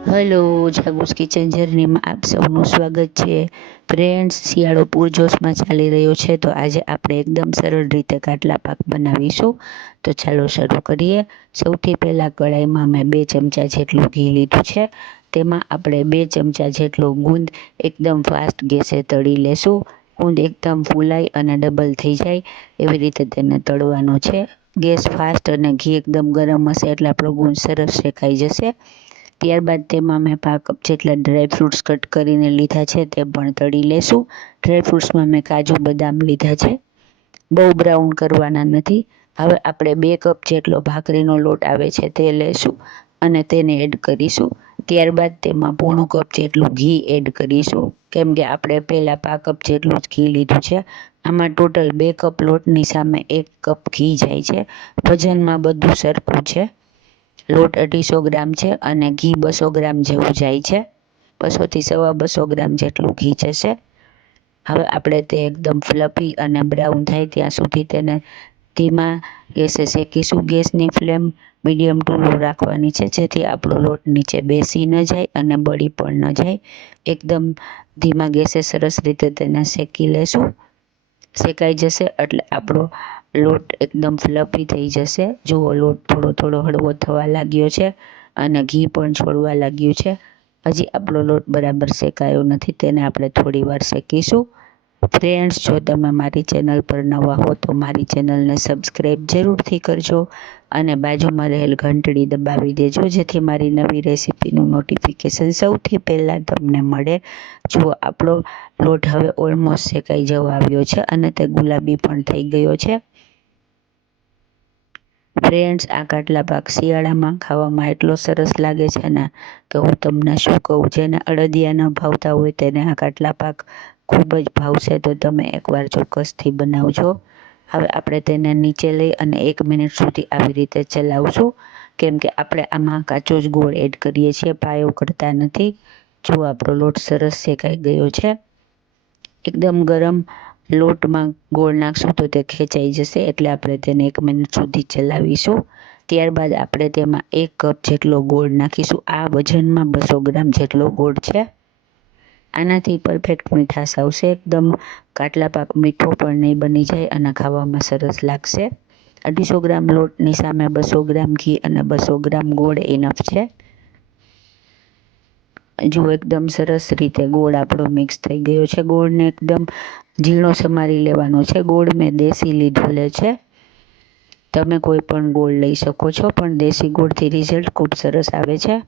Hello જાગુસ kitchen જર્નીમાં આપ સૌનું સ્વાગત છે. ફ્રેન્ડ્સ શિયાળો પૂરજોશમાં ચાલી રહ્યો છે, તો આજે આપણે એકદમ સરળ રીતે કાટલા પાક બનાવીશું. તો ચાલો શરૂ કરીએ. સૌથી પહેલાં કઢાઈમાં મેં બે ચમચા જેટલું ઘી લીધું છે. તેમાં આપણે બે ચમચા જેટલો ગુંદ એકદમ ફાસ્ટ ગેસે તળી લેશું. ગુંદ એકદમ ફૂલાય અને ડબલ થઈ જાય એવી રીતે તેને તળવાનો છે. ગેસ ફાસ્ટ અને ઘી એકદમ ગરમ હશે એટલે આપણો ગુંદ સરસ શેકાઈ જશે. ત્યારબાદ તેમાં મેં પાંચ કપ જેટલા ડ્રાયફ્રૂટ્સ કટ કરીને લીધા છે તે પણ તળી લેશું. ડ્રાયફ્રૂટ્સમાં મેં કાજુ, બદામ લીધા છે. બહુ બ્રાઉન કરવાના નથી. હવે આપણે બે કપ જેટલો ભાખરીનો લોટ આવે છે તે લેશું અને તેને એડ કરીશું. ત્યારબાદ તેમાં પોણું કપ જેટલું ઘી એડ કરીશું. કેમ કે આપણે પહેલાં પાંચ કપ જેટલું જ ઘી લીધું છે. આમાં ટોટલ બે કપ લોટની સામે એક કપ ઘી જાય છે. વજનમાં બધું સરખું છે. લોટ અઢીસો ગ્રામ છે અને ઘી બસો ગ્રામ જેવું જાય છે. બસોથી સવા બસો ગ્રામ જેટલું ઘી જશે. હવે આપણે તે એકદમ ફ્લફી અને બ્રાઉન થાય ત્યાં સુધી તેને ધીમા ગેસે શેકીશું. ગેસની ફ્લેમ મીડિયમ ટુ લો રાખવાની છે જેથી આપણો લોટ નીચે બેસી ન જાય અને બળી પણ ન જાય. એકદમ ધીમા ગેસે સરસ રીતે તેને શેકી લેશું. શેકાઈ જશે એટલે આપણો લોટ એકદમ ફ્લફી થઈ જશે. જુઓ, લોટ થોડો થોડો હળવો થવા લાગ્યો છે અને ઘી પણ છોડવા લાગ્યું છે. હજી આપણો લોટ બરાબર શેકાયો નથી, તેને આપણે થોડી વાર શેકીશું. ફ્રેન્ડ્સ જો તમે મારી ચેનલ પર નવા હો, તો મારી ચેનલને સબસ્ક્રાઈબ જરૂરથી કરજો અને બાજુમાં રહેલ ઘંટડી દબાવી દેજો, જેથી મારી નવી રેસીપીનું નોટિફિકેશન સૌથી પહેલાં તમને મળે. જુઓ, આપણો લોટ હવે ઓલમોસ્ટ શેકાઈ જવા આવ્યો છે અને તે ગુલાબી પણ થઈ ગયો છે. ફ્રેન્ડ્સ આ કાટલા પાક શિયાળામાં ખાવામાં એટલો સરસ લાગે છે ને કે હું તમને શું કહું, જેને અડદિયા ન ભાવતા હોય તેને આ કાટલા પાક ખૂબ જ ભાવશે, તો તમે એકવાર ચોક્કસથી બનાવજો. હવે આપણે તેને નીચે લઈ અને એક મિનિટ સુધી આવી રીતે ચલાવશું. કેમ કે આપણે આમાં કાચો જ ગોળ એડ કરીએ છીએ, પાયો કરતા નથી. જો આપણો લોટ સરસ શેકાઈ ગયો છે, એકદમ ગરમ લોટમાં ગોળ નાખશું તો તે ખેંચાઈ જશે એટલે આપણે તેને એક મિનિટ સુધી ચલાવીશું. ત્યારબાદ આપણે તેમાં એક કપ જેટલો ગોળ નાખીશું. આ વજનમાં બસો ગ્રામ જેટલો ગોળ છે. આનાથી પરફેક્ટ મીઠાશ આવશે. એકદમ કાટલા પાક મીઠો પણ નહીં બની જાય અને ખાવામાં સરસ લાગશે. અઢીસો ગ્રામ લોટની સામે બસો ગ્રામ ઘી અને બસો ગ્રામ ગોળ ઇનફ છે. જો એકદમ સરસ રીતે ગોળ આપણો મિક્સ થઈ ગયો છે. ગોળને એકદમ ઝીણો સમારી લેવાનો છે. ગોળ મેં દેશી લીધેલો છે. તમે કોઈ પણ ગોળ લઈ શકો છો, પણ દેશી ગોળથી રિઝલ્ટ ખૂબ સરસ આવે છે.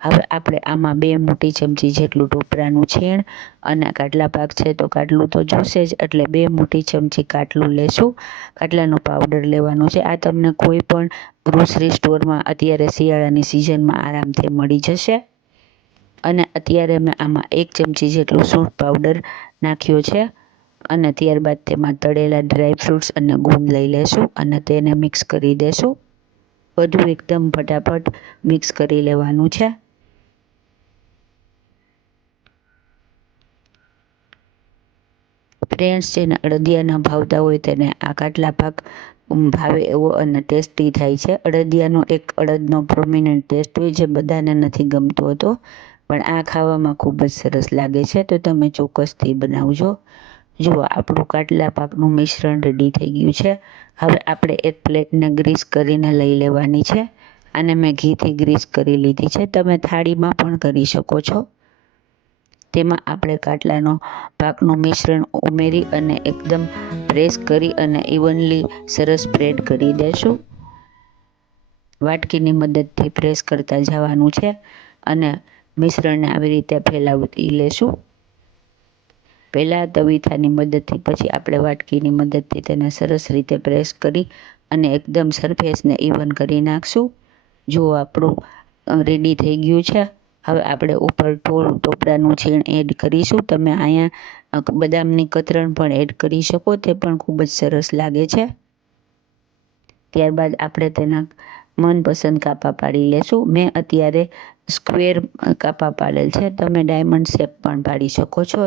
હવે આપણે આમાં બે મોટી ચમચી જેટલું ટોપરાનું છીણ અને કાટલા પાક છે તો કાટલું તો જોશે જ, એટલે બે મોટી ચમચી કાટલું લેશું. કાટલાનો પાવડર લેવાનો છે. આ તમને કોઈ પણ ગ્રોસરી સ્ટોરમાં અત્યારે શિયાળાની સિઝનમાં આરામથી મળી જશે. અને અત્યારે મેં આમાં એક ચમચી જેટલું સૂંઠ પાવડર નાખ્યો છે. અને ત્યારબાદ તેમાં તળેલા ડ્રાયફ્રૂટ્સ અને ગુંદ લઈ લેશું અને તેને મિક્સ કરી દેશું. બધું એકદમ ફટાફટ મિક્સ કરી લેવાનું છે. ફ્રેન્ડ્સ જેને અડદિયા ન ભાવતા હોય તેને આ કાટલા પાક ભાવે એવો અને ટેસ્ટી થાય છે. અડદિયાનો એક અડદનો પ્રોમિનન્ટ ટેસ્ટ હોય જે બધાને નથી ગમતો હતો, પણ આ ખાવામાં ખૂબ જ સરસ લાગે છે. તો તમે ચોક્કસથી બનાવજો. જુઓ આપણું કાટલા પાકનું મિશ્રણ રેડી થઈ ગયું છે, હવે આપણે એક પ્લેટને ગ્રીસ કરીને લઈ લેવાની છે અને મેં ઘીથી ગ્રીસ કરી લીધી છે. તમે થાળીમાં પણ કરી શકો છો. તેમાં આપણે કાટલાનો પાકનું મિશ્રણ ઉમેરી અને એકદમ પ્રેસ કરી અને ઇવનલી સરસ સ્પ્રેડ કરી દેશું. વાટકીની મદદથી પ્રેસ કરતા જવાનું છે અને મિશ્રણને આવી રીતે ફેલાવી લેશું. પહેલાં તવીથાની મદદથી, પછી આપણે વાટકીની મદદથી તેને સરસ રીતે પ્રેસ કરી અને એકદમ સરફેસને ઇવન કરી નાખશું. જો આપણું રેડી થઈ ગયું છે, હવે આપણે ઉપર થોડું ટોપરાનું છીણ એડ કરીશું. તમે અહીંયા બદામની કતરણ પણ એડ કરી શકો, તે પણ ખૂબ જ સરસ લાગે છે. ત્યારબાદ આપણે તેના મનપસંદ કાપા પાડી લેશું. મેં અત્યારે સ્ક્વેર કાપા પાડેલ છે. તમે ડાયમંડ શેપ પણ પાડી શકો છો.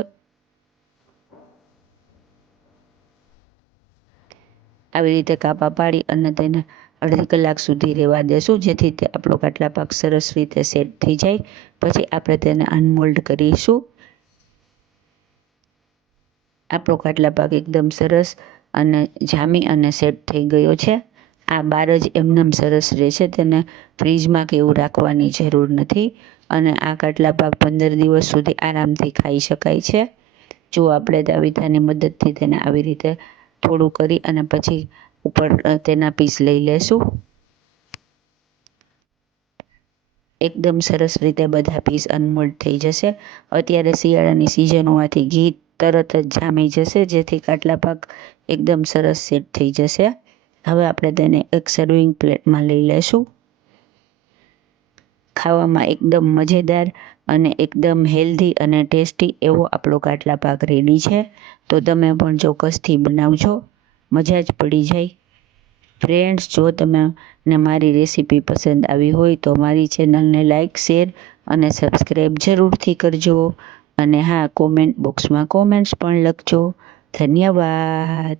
આવી રીતે કાપા પાડી અને તેને અડધી કલાક સુધી રહેવા દેશું, જેથી તે આપણો કાટલા પાક સરસ રીતે સેટ થઈ જાય. પછી આપણે તેને અનમોલ્ડ કરીશું. આપણો કાટલા પાક એકદમ સરસ અને જામી અને સેટ થઈ ગયો છે. આ બાર જ એમનેમ સરસ રહેશે, તેને ફ્રીજમાં કે એવું રાખવાની જરૂર નથી. અને આ કાટલા પાક પંદર દિવસ સુધી આરામથી ખાઈ શકાય છે. જો આપણે તાવીથાની મદદથી તેને આવી રીતે થોડું કરી અને પછી ઉપર તેના પીસ લઈ લેશું. એકદમ સરસ રીતે બધા પીસ અનમોલ્ડ થઈ જશે. અત્યારે શિયાળાની સિઝન હોવાથી ઘી તરત જ જામી જશે, જેથી કાટલા પાક એકદમ સરસ સેટ થઈ જશે. હવે આપણે તેને એક સર્વિંગ પ્લેટમાં લઈ લેશું. ખાવામાં એકદમ મજેદાર અને એકદમ હેલ્ધી અને ટેસ્ટી એવો આપણો કાટલા પાક રેડી છે. તો તમે પણ ચોક્કસથી બનાવજો. મજા જ પડી જાય. ફ્રેન્ડ્સ જો તમે ને મારી રેસીપી પસંદ આવી હોય તો મારી ચેનલને લાઇક શેર અને સબસ્ક્રાઈબ જરૂરથી કરજો. અને હા કોમેન્ટ બોક્સમાં કોમેન્ટ્સ પણ લખજો. ધન્યવાદ.